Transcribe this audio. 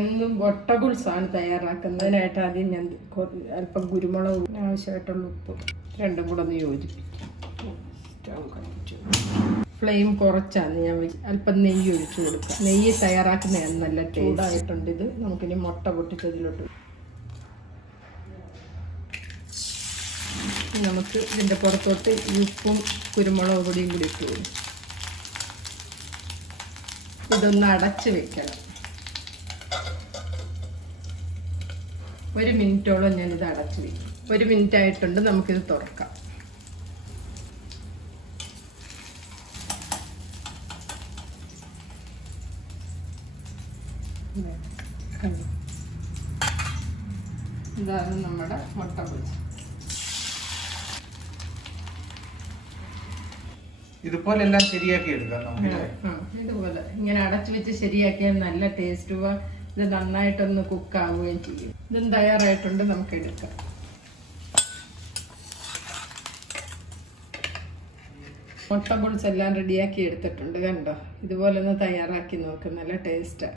ഞാൻ മുട്ട പുൾസാണ് തയ്യാറാക്കുന്നതിനായിട്ട് ആദ്യം ഞാൻ അല്പം കുരുമുളക് ആവശ്യമായിട്ടുള്ള ഉപ്പ് രണ്ടും കൂടെ ഒന്ന് യോജിപ്പിക്കും. സ്റ്റൗ കത്തിച്ചു. ഫ്ലെയിം കുറച്ചാണ് ഞാൻ അല്പം നെയ്യ് ഒഴിച്ചു കൊടുക്കുക. നെയ്യ് തയ്യാറാക്കുന്നതാണ് നല്ല ചൂടായിട്ടുണ്ട്. ഇത് നമുക്കിനി മുട്ട പൊട്ടിച്ചതിലോട്ട് നമുക്ക് ഇതിൻ്റെ പുറത്തോട്ട് ഉപ്പും കുരുമുളക് പൊടിയും കൂടി ഇട്ട് കൊടുക്കും. ഇതൊന്ന് അടച്ച് വെക്കണം. 1 മിനിറ്റോളം ഞാനിത് അടച്ച് വയ്ക്കും. 1 മിനിറ്റ് ആയിട്ടുണ്ട്. നമുക്കിത് തുറക്കാം. ഇതാണ് നമ്മുടെ മുട്ട പൊരിച്ചത്. ഇതുപോലെ എല്ലാം ശരിയാക്കി എടുക്കാം നമുക്ക്. ഇതുപോലെ ഇങ്ങനെ അടച്ചു വെച്ച് ശരിയാക്കിയാൽ നല്ല ടേസ്റ്റും ഇത് നന്നായിട്ടൊന്ന് കുക്കാവുകയും ചെയ്യും. ഇതും തയ്യാറായിട്ടുണ്ട്. നമുക്ക് എടുക്കാം. മുട്ട പൊളിച്ച് എല്ലാം റെഡിയാക്കി എടുത്തിട്ടുണ്ട്. കണ്ടോ? ഇതുപോലെ ഒന്ന് തയ്യാറാക്കി നോക്ക്. നല്ല ടേസ്റ്റാണ്.